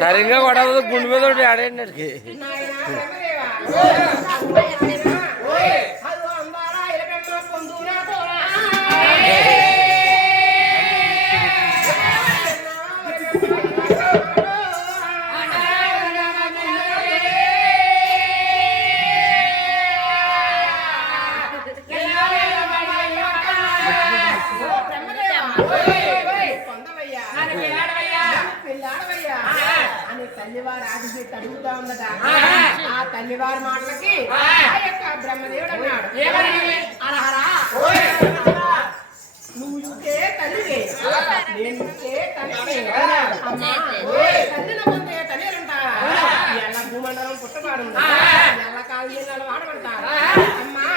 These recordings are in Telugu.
సరిగ్గా కొడవదు గుండె మీద ఆడేండి తల్లివారు ఆదిశక్తి అడుగుతా ఉన్నట ఆ తల్లివారి మాటలకి ఆ యొక్క బ్రహ్మదేవుడు అన్నాడు నువ్వు ఇంకే తల్లివే నేను ఇంకే తల్లి అమ్మా తల్లిన పొందే తల్లిరంట ఎల్ల భూమండలం పుట్టబాడు ఎల్ల కాలు వాడబడతారు అమ్మా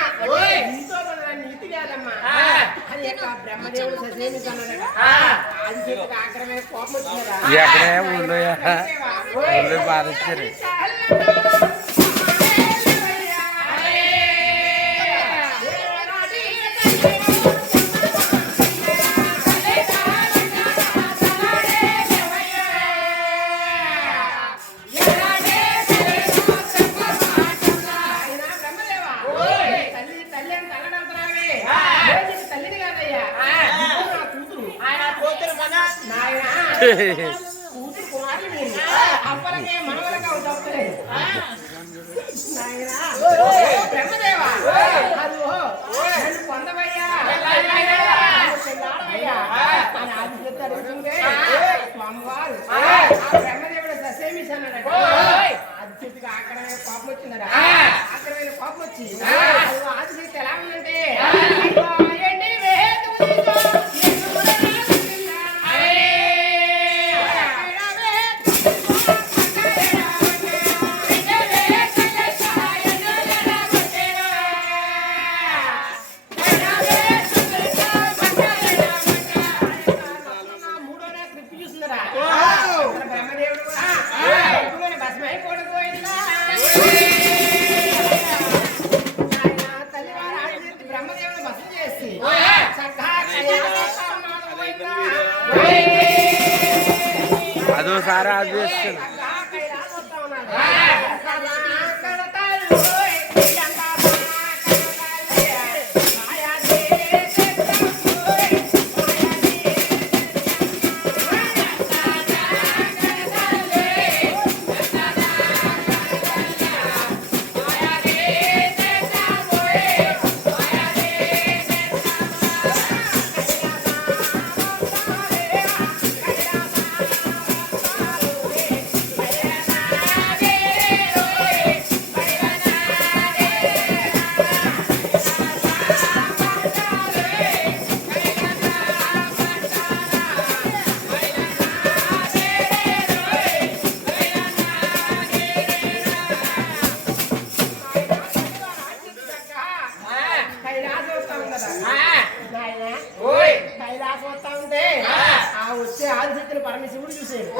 నీతో నీతి కాదమ్మా అని యొక్క బ్రహ్మదేవుడు ససేమిస్తున్నాడట ఆదిశక్తికి ఆగ్రహమే కోపం వచ్చిందా బాధించారు కూతురు కుమారులు మీరు అప్పలకే మనవలకే తప్పలేదు బ్రహ్మదేవా నన్ను పొందవయ్యా అని ఆదిశక్తి అడుగుతుంటే స్వామివారు బ్రహ్మదేవుడు ససేమిస్ అన్నాడట ఆదిశక్తికి ఆక్రమైన కోపం వచ్చిందట ఆక్రమైన కోపం వచ్చి ఆదిశక్తి ఎలా ఉందంటే అదోసారి అది చేస్తుంది వచ్చే ఆదిశక్తిని పరమశివుడు చూసాడు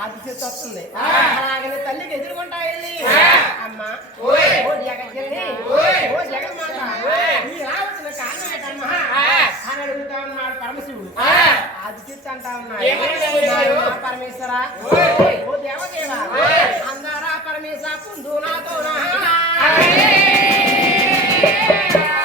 ఆదిశక్తి వస్తుంది అలాగనే తల్లికి ఎదుర్కొంటా వెళ్ళి అమ్మ ఓ జగజ్జని ఓ జగన్మాత ఇలా వచ్చిన కారణం ఏంటమ్మా అని అడుగుతా ఉన్నాడు పరమశివుడు ఆదిశక్తి అంటా ఉన్నాడు పరమేశ్వర ఓ దేవదేవ అందారా పరమేశ్వర పుందు నాతో